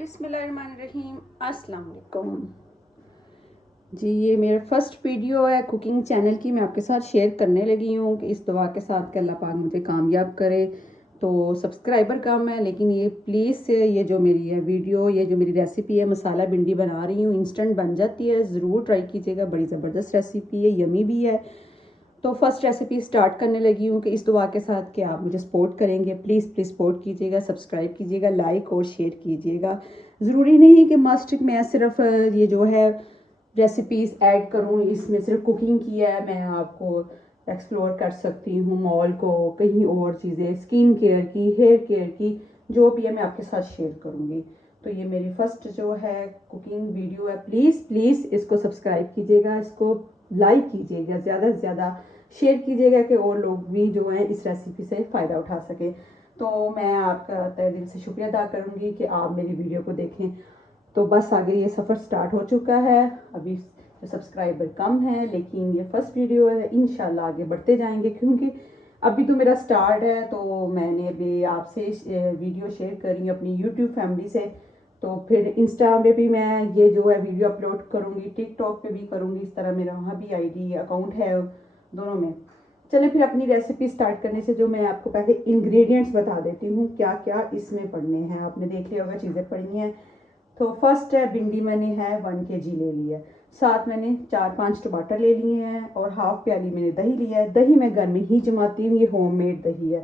बिस्मिल्लाहिर्रहमानिर्रहीम। अस्सलाम वालेकुम जी। ये मेरा फर्स्ट वीडियो है कुकिंग चैनल की, मैं आपके साथ शेयर करने लगी हूँ कि इस दुआ के साथ कि अल्लाह पाक मुझे कामयाब करे। तो सब्सक्राइबर कम है, लेकिन ये प्लीज़ ये जो मेरी है वीडियो, ये जो मेरी रेसिपी है, मसाला भिंडी बना रही हूँ, इंस्टेंट बन जाती है, ज़रूर ट्राई कीजिएगा। बड़ी ज़बरदस्त रेसिपी है, यमी भी है। तो फर्स्ट रेसिपी स्टार्ट करने लगी हूँ कि इस दुआ के साथ कि आप मुझे सपोर्ट करेंगे। प्लीज़ सपोर्ट कीजिएगा, सब्सक्राइब कीजिएगा, लाइक और शेयर कीजिएगा। ज़रूरी नहीं कि मस्ट मैं सिर्फ ये जो है रेसिपीज़ ऐड करूँ, इसमें सिर्फ कुकिंग की है। मैं आपको एक्सप्लोर कर सकती हूँ मॉल को, कहीं और चीज़ें, स्किन केयर की, हेयर केयर की, जो भी है मैं आपके साथ शेयर करूँगी। तो ये मेरी फर्स्ट जो है कुकिंग वीडियो है। प्लीज़ इसको सब्सक्राइब कीजिएगा, इसको लाइक कीजिएगा, ज़्यादा से ज़्यादा शेयर कीजिएगा कि और लोग भी जो हैं इस रेसिपी से फ़ायदा उठा सकें। तो मैं आपका तहे दिल से शुक्रिया अदा करूँगी कि आप मेरी वीडियो को देखें। तो बस आगे ये सफ़र स्टार्ट हो चुका है। अभी सब्सक्राइबर कम है, लेकिन ये फर्स्ट वीडियो है, इंशाल्लाह आगे बढ़ते जाएंगे, क्योंकि अभी तो मेरा स्टार्ट है। तो मैंने अभी आपसे वीडियो शेयर करी अपनी यूट्यूब फैमिली से, तो फिर इंस्टा में भी मैं ये जो है वीडियो अपलोड करूँगी, टिकटॉक पे भी करूँगी। इस तरह मेरा वहाँ भी आईडी अकाउंट है, दोनों में। चलिए फिर अपनी रेसिपी स्टार्ट करने से जो मैं आपको पहले इंग्रेडिएंट्स बता देती हूँ क्या क्या इसमें पड़ने हैं। आपने देख लिया होगा चीज़ें पड़ी हैं। तो फर्स्ट है भिंडी, मैंने है 1 kg ले ली है। साथ मैंने 4-5 टमाटर ले लिए हैं और हाफ प्याली मैंने दही लिया है। दही मैं घर में ही जमाती हूँ, ये होममेड दही है।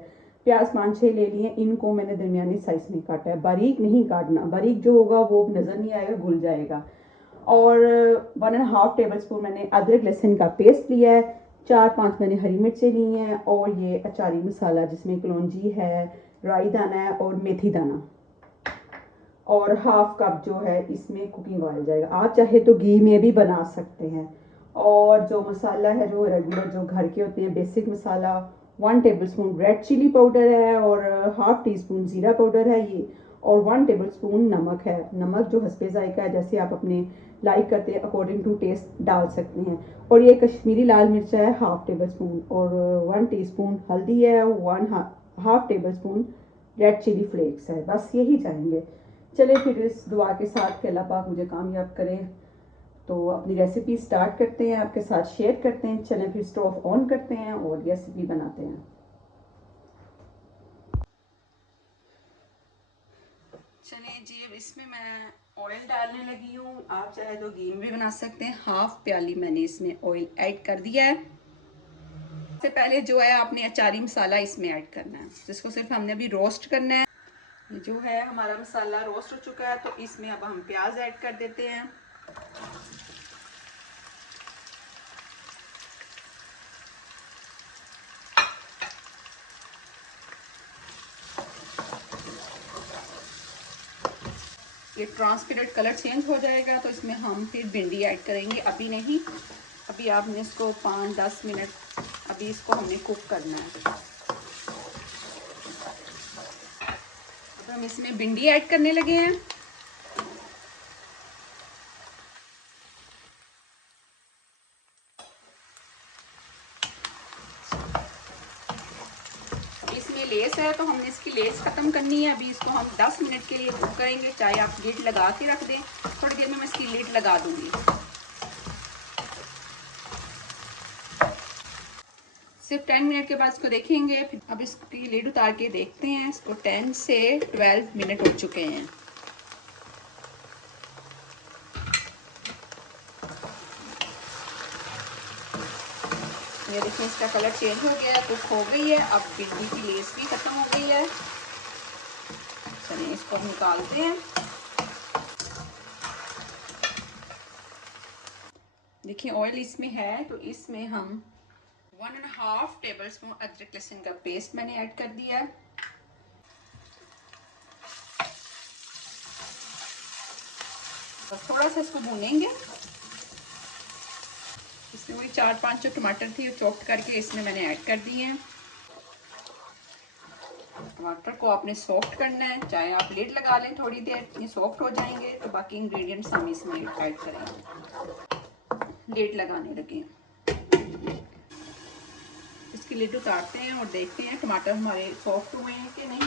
प्याज 5-6 ले लिए, इनको मैंने दरमियानी साइज में काटा है, बारीक नहीं काटना, बारीक जो होगा वो नज़र नहीं आएगा, घुल जाएगा। और 1.5 टेबल स्पून मैंने अदरक लहसुन का पेस्ट लिया है। 4-5 मैंने हरी मिर्चें ली हैं, और ये अचारी मसाला जिसमें कलौंजी है, राई दाना है और मेथी दाना, और हाफ कप जो है इसमें कुकिंग ऑयल जाएगा। आप चाहे तो घी में भी बना सकते हैं। और जो मसाला है, जो रेगुलर जो घर के होते हैं बेसिक मसाला, 1 tablespoon red chilli powder है, और हाफ टी स्पून ज़ीरा पाउडर है ये, और 1 टेबल स्पून नमक है। नमक जो हस्बे जायका है, जैसे आप अपने लाइक करते हैं अकॉर्डिंग टू टेस्ट डाल सकते हैं। और ये कश्मीरी लाल मिर्च है हाफ टेबल स्पून, और 1 टीस्पून हल्दी है, 1 half tablespoon red chili flakes है। बस यही चाहेंगे। चलिए फिर इस दुआ के साथ कि अल्लाह पाक मुझे कामयाब करें, तो अपनी रेसिपी स्टार्ट करते हैं, आपके साथ शेयर करते हैं। चलें फिर स्टोव ऑन करते हैं और रेसिपी बनाते हैं। चलिए जी, अब इसमें मैं ऑयल डालने लगी हूँ। आप चाहे तो घी में भी बना सकते हैं। हाफ प्याली मैंने इसमें ऑयल ऐड कर दिया है। सबसे पहले जो है आपने अचारी मसाला इसमें ऐड करना है, जिसको सिर्फ हमने अभी रोस्ट करना है। जो है हमारा मसाला रोस्ट हो चुका है, तो इसमें अब हम प्याज ऐड कर देते हैं। ये ट्रांसपेरेंट कलर चेंज हो जाएगा, तो इसमें हम फिर भिंडी ऐड करेंगे। अभी नहीं, अभी आपने इसको 5-10 मिनट अभी इसको हमने कुक करना है। अब हम इसमें भिंडी ऐड करने लगे हैं। इसमें लेस है, तो हमने इसकी लेस ख़त्म करनी है। अभी इसको हम 10 मिनट के लिए कुक करेंगे। चाहे आप लिड लगा के रख दें, थोड़ी देर में मैं इसकी लिड लगा दूंगी। सिर्फ 10 मिनट के बाद इसको देखेंगे। फिर अब इसकी लिड उतार के देखते हैं। इसको 10 से 12 मिनट हो चुके हैं। ये देखिए इसका कलर चेंज हो गया है, कुक हो गई है। अब भिंडी की लेस भी खत्म हो गई है। चलिए इसको हम निकालते हैं। देखिए ऑयल इसमें है, तो इसमें हम 1.5 टेबल स्पून अदरक लहसुन का पेस्ट मैंने ऐड कर दिया है। और थोड़ा सा इसको भूनेंगे। इसमें वही 4-5 जो टमाटर थी वो चॉप्ड करके इसमें मैंने ऐड कर दिए हैं। टमाटर को आपने सॉफ्ट करना है, चाहे आप लिड लगा लें थोड़ी देर, ये सॉफ्ट हो जाएंगे तो बाकी इंग्रेडिएंट्स हम इसमें ऐड करेंगे। लिड लगाने लगे, इसकी लिड उतारते हैं और देखते हैं टमाटर हमारे सॉफ्ट हुए हैं कि नहीं।